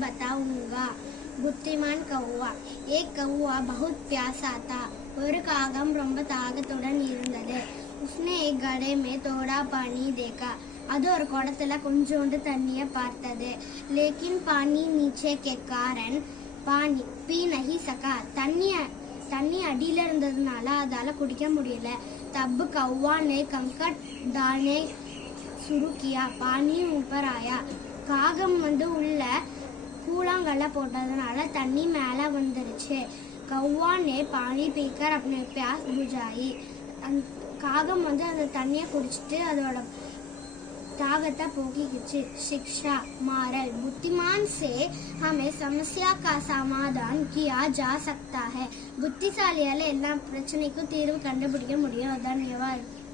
बताऊंगा। बुद्धिमान कौवा। एक कौवा बहुत प्यासा था। ஒரு காகம் ரொம்ப தாகத்துடன் இருந்தது. उसने एक घड़े में थोड़ा पानी देखा. அது ஒரு குடத்துல கொஞ்சோண்டு தண்ணிய பார்த்தது. लेकिन पानी नीचे के कारण पानी पी नहीं सका. தண்ணி அடியில இருந்ததுனால அதால குடிக்க முடியல. तब कौवा ने कंकड़ डालने शुरू किया. पानी ऊपर आया. காகம் உள்ள கூழாங்கல்ல போட்டதுனால தண்ணி மேல வந்துருச்சு. कौवा ने पानी पीकर अपने प्यास बुझाई. காகம் அந்த தண்ணியை குடிச்சிட்டு அதோட तागता पोकीकिच्छु. शिक्षा मारल. बुद्धिमान से हमें समस्या का समाधान किया जा सकता है. बुद्धिशालियाல எல்லா பிரச்சனைக்கும் தீர்வு கண்டுபிடிக்க முடியும். धन्यवाद.